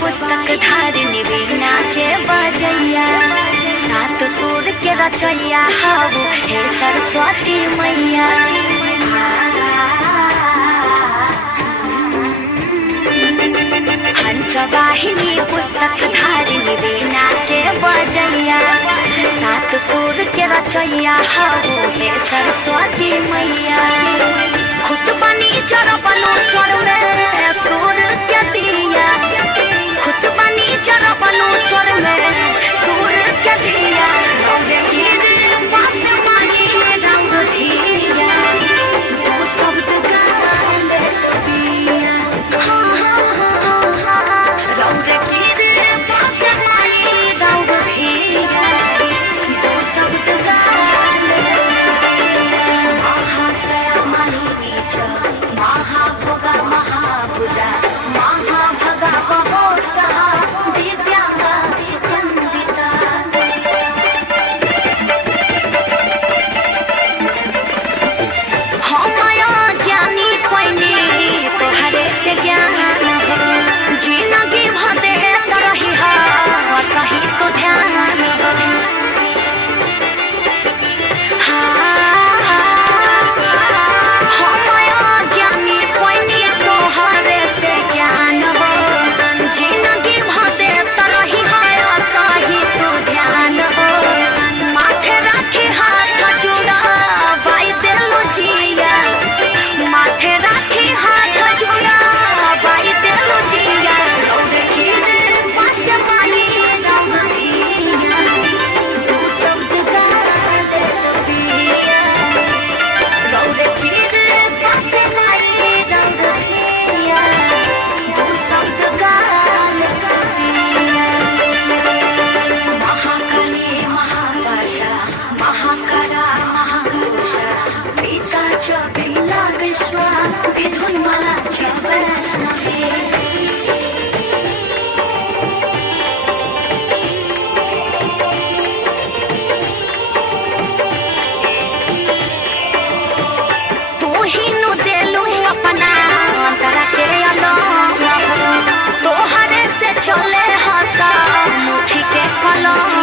पुस्तक धारिणी वीणा के बजैया, सात सुर के रचैया हाउ हे सरस्वती मैया। हंसवाहिनी पुस्तक धारिणी वीणा के बजैया, सात सुर के रचैया हाउ हे सरस्वती मैया। खुशबनी चरबनो स्वर में सुर के दिया, खुशबनी चरबनो स्वर में सुर के दिया। रौरे गिर पास मानी रंग धिया, दो शब्द गाले दिया। रौरे गिर पास मानी रंग धिया, दो शब्द गाले दिया। महाश्रया महीच महाभोगा महाभुजा, महाभगा महोत्सहा दिव्यांगा सुगंधिता। हमया ज्ञानी कोइनी तोहरे से ज्ञान हो, जिंदगी भदे तरही हा सही तो ध्यान हो। हमया ज्ञानी कोइनी तोहरे से ज्ञान हो, जिंदगी भदे तरही हा सही तो ध्यान हो। माथे रखे हाथ जुड़ा बाई देलो जिया, माथे रखे हाथ जुड़ा बाई देलो जिया। रौरे गिर पास माई रंग दिया, दो शब्द गाले दिया। रौरे गिर पास माई रंग दिया, दो शब्द गाले दिया। महाकाली महापाशा महाकाला महापुरुषा, पिता च बिला विश्वा विधुन्मला च वैष्णवे। तू ही नु देलू अपना अंतरा के अलग, तोहरे से चले हसा मुठी के कलम।